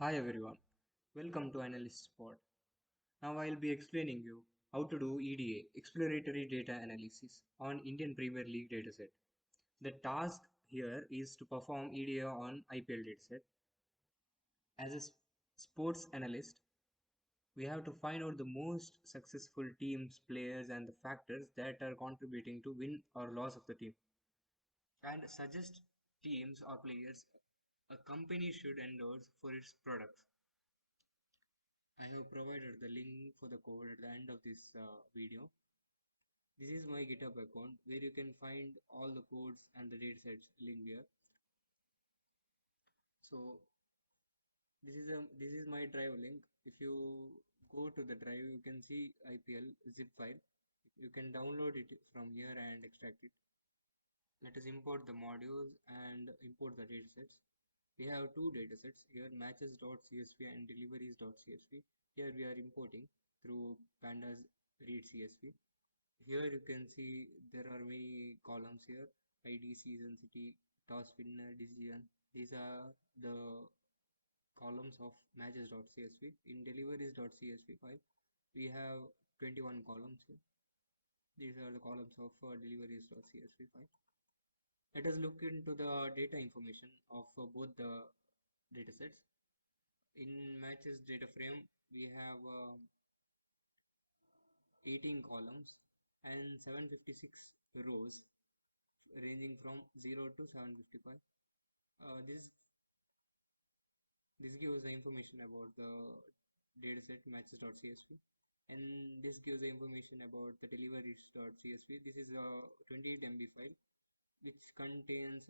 Hi everyone, welcome to Analyst Spot. Now I'll be explaining you how to do EDA, Exploratory Data Analysis on Indian Premier League dataset. The task here is to perform EDA on IPL dataset. As a sports analyst, we have to find out the most successful teams, players and the factors that are contributing to win or loss of the team and suggest teams or players a company should endorse for its products. I have provided the link for the code at the end of this video. This is my GitHub account where you can find all the codes and the datasets linked here. So this is my drive link. If you go to the drive, you can see IPL zip file. You can download it from here and extract it. Let us import the modules and import the datasets. We have two datasets here, matches.csv and deliveries.csv. Here we are importing through pandas read CSV. Here you can see there are many columns here: ID, season, city, toss winner, decision. These are the columns of matches.csv. In deliveries.csv file, we have 21 columns here. These are the columns of deliveries.csv file. Let us look into the data information of both the datasets. In matches data frame, we have 18 columns and 756 rows ranging from 0 to 755. This gives the information about the dataset matches.csv, and this gives the information about the deliveries.csv. This is a 28 MB file which contains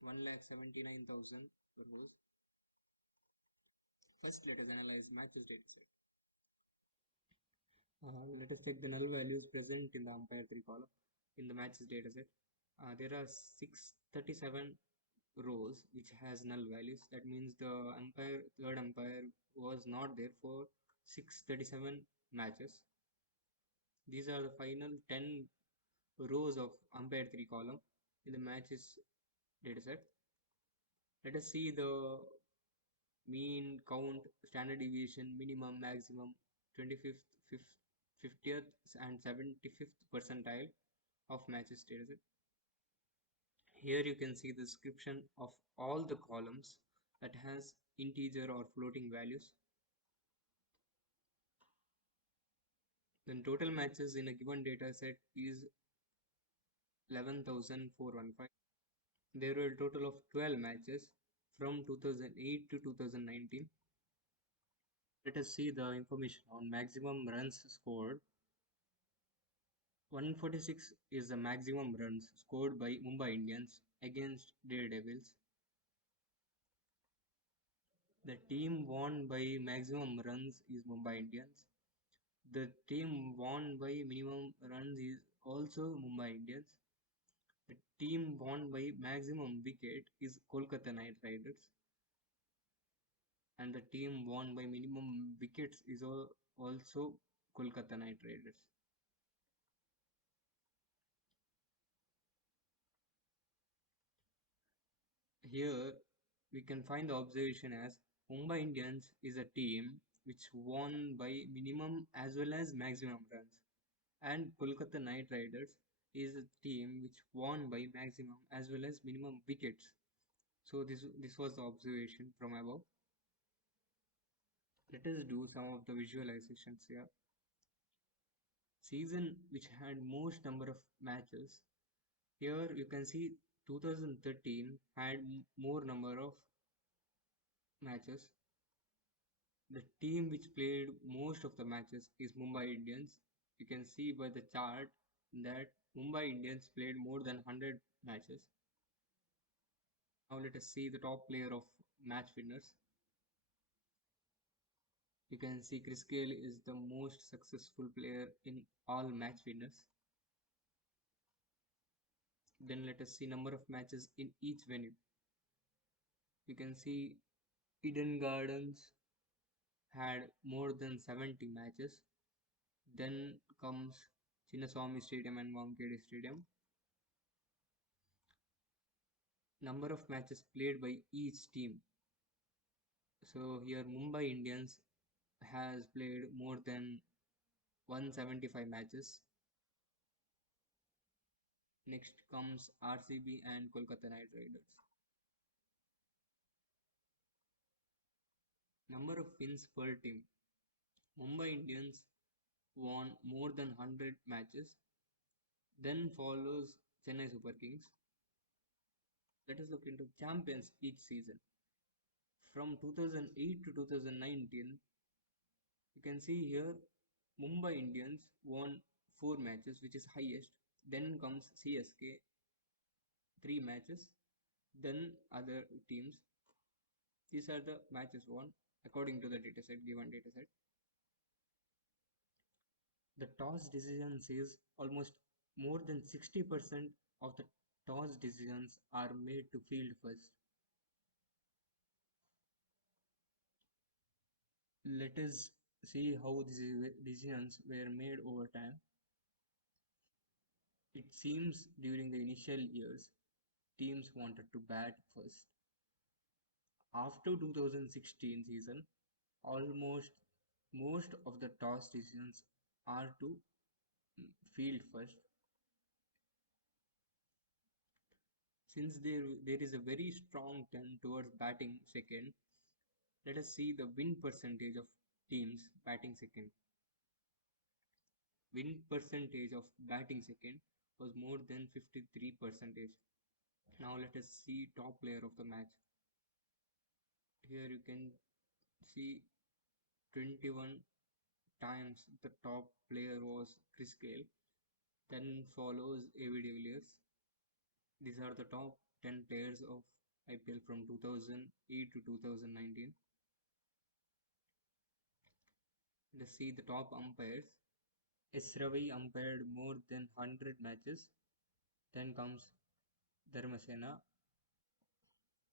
1,79,000 rows. First, let us analyze matches dataset. Let us check the null values present in the umpire 3 column in the matches dataset. There are 637 rows which has null values. That means the third umpire was not there for 637 matches. These are the final 10 rows of umpire 3 column in the matches dataset. Let us see the mean, count, standard deviation, minimum, maximum, 25th, 50th and 75th percentile of matches dataset. Here you can see the description of all the columns that has integer or floating values. Then total matches in a given data set is 11,415. There were a total of 12 matches from 2008 to 2019. Let us see the information on maximum runs scored. 146 is the maximum runs scored by Mumbai Indians against Daredevils. The team won by maximum runs is Mumbai Indians. The team won by minimum runs is also Mumbai Indians. The team won by maximum wicket is Kolkata Knight Riders. And the team won by minimum wickets is also Kolkata Knight Riders. Here we can find the observation as Mumbai Indians is a team which won by minimum as well as maximum runs, and Kolkata Knight Riders is a team which won by maximum as well as minimum wickets. So this was the observation from above. Let us do some of the visualizations here. Season which had most number of matches. Here you can see 2013 had more number of matches. The team which played most of the matches is Mumbai Indians. You can see by the chart that Mumbai Indians played more than 100 matches. Now let us see the top player of match winners. You can see Chris Gale is the most successful player in all match winners. Then let us see number of matches in each venue. You can see Eden Gardens had more than 70 matches. Then comes Chinnaswamy Stadium and Wankhede Stadium. Number of matches played by each team. So here Mumbai Indians has played more than 175 matches. Next comes RCB and Kolkata Knight Riders. Number of wins per team. Mumbai Indians won more than 100 matches. Then follows Chennai Super Kings. Let us look into champions each season. From 2008 to 2019, you can see here Mumbai Indians won 4 matches, which is highest. Then comes CSK, 3 matches. Then other teams. These are the matches won according to the dataset, given dataset. The toss decision says almost more than 60% of the toss decisions are made to field first. Let us see how these decisions were made over time. It seems during the initial years, teams wanted to bat first. After 2016 season, almost most of the toss decisions are to field first. Since there is a very strong trend towards batting second, let us see the win percentage of teams batting second. Win percentage of batting second was more than 53%. Now let us see top player of the match. Here you can see 21 times the top player was Chris Gale. Then follows A.V. de Villiers. These are the top 10 players of IPL from 2008 to 2019. Let's see the top umpires. S. Ravi umpired more than 100 matches. Then comes Dharmasena.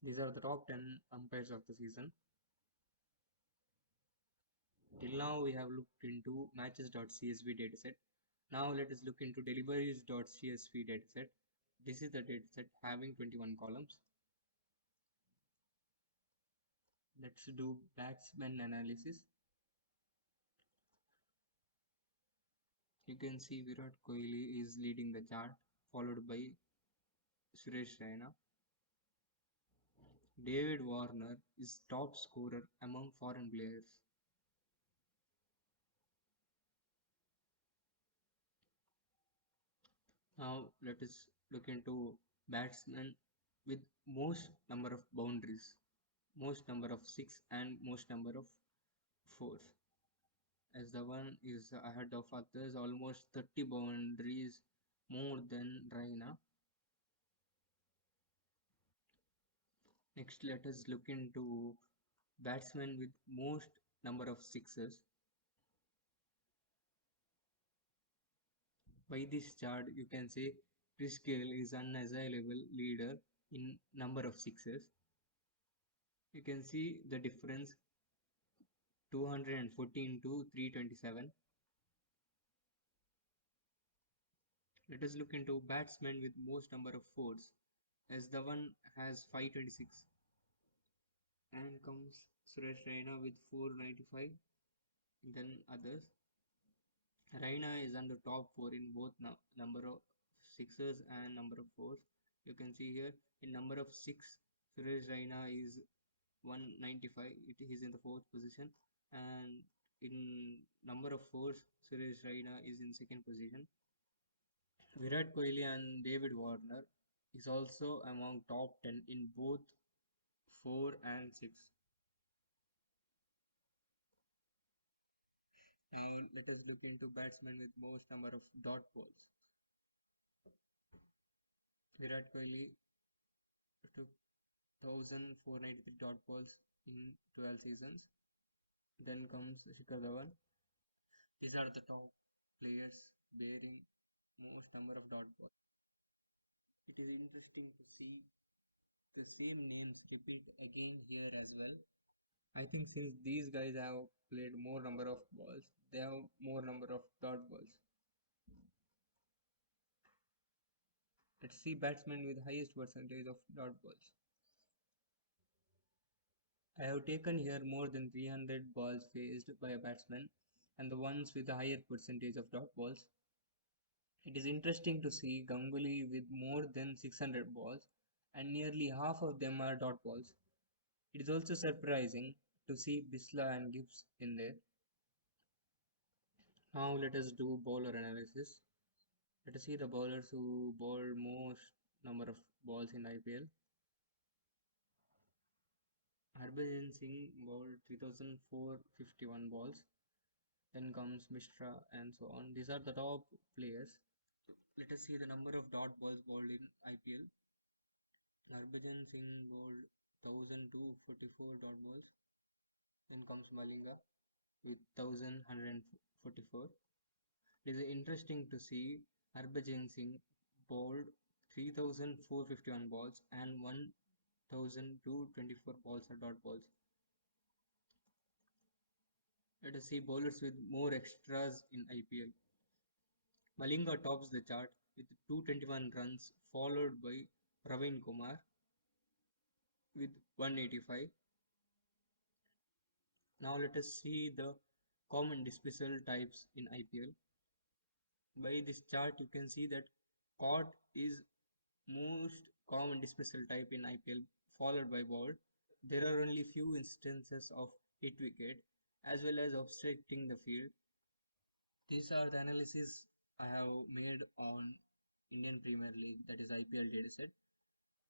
These are the top 10 umpires of the season. Till now we have looked into matches.csv dataset. Now let us look into deliveries.csv dataset. This is the dataset having 21 columns. Let's do batsman analysis. You can see Virat Kohli is leading the chart, followed by Suresh Raina. David Warner is top scorer among foreign players. Now let us look into batsmen with most number of boundaries, most number of six and most number of fours. As the one is ahead of others, almost 30 boundaries more than Raina. Next, let us look into batsmen with most number of sixes. By this chart, you can say Chris Gale is unassailable leader in number of sixes. You can see the difference 214 to 327. Let us look into batsmen with most number of fours, as the one has 526. And comes Suresh Raina with 495, then others. Raina is under top 4 in both number of sixes and number of fours. You can see here in number of 6, Suresh Raina is 195, it is in the 4th position, and in number of fours, Suresh Raina is in 2nd position. Virat Kohli and David Warner is also among top 10 in both 4 and 6. Now let us look into batsmen with most number of dot balls. Virat Kohli took 1493 dot balls in 12 seasons. Then comes Shikhar Dhawan. These are the top players bearing most number of dot balls. It is interesting to see the same names repeat again here as well. I think since these guys have played more number of balls, they have more number of dot balls. Let's see batsmen with highest percentage of dot balls. I have taken here more than 300 balls faced by a batsman and the ones with a higher percentage of dot balls. It is interesting to see Ganguly with more than 600 balls and nearly half of them are dot balls. It is also surprising to see Bisla and Gibbs in there. Now let us do bowler analysis. Let us see the bowlers who bowled most number of balls in IPL. Harbhajan Singh bowled 3,451 balls. Then comes Mishra and so on. These are the top players. Let us see the number of dot balls bowled in IPL. Harbhajan Singh bowled 1,244 dot balls. Then comes Malinga with 1,144. It is interesting to see Harbhajan Singh bowled 3,451 balls and 1,224 balls are dot balls. Let us see bowlers with more extras in IPL. Malinga tops the chart with 221 runs, followed by Praveen Kumar with 185. Now let us see the common dismissal types in IPL. By this chart, you can see that caught is most common dismissal type in IPL, followed by ball. There are only few instances of hit wicket as well as obstructing the field. These are the analysis I have made on Indian Premier League, that is IPL dataset.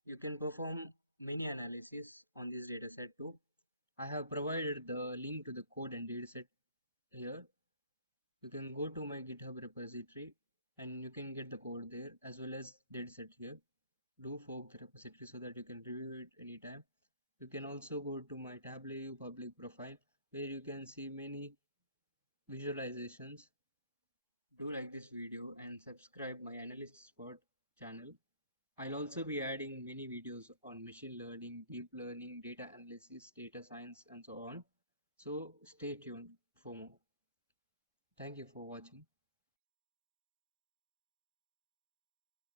You can perform many analysis on this dataset too. I have provided the link to the code and dataset here. You can go to my GitHub repository and you can get the code there as well as dataset here. Do fork the repository so that you can review it anytime. You can also go to my Tableau public profile where you can see many visualizations. Do like this video and subscribe my Analyst Spot channel. I'll also be adding many videos on machine learning, deep learning, data analysis, data science, and so on. So stay tuned for more. Thank you for watching.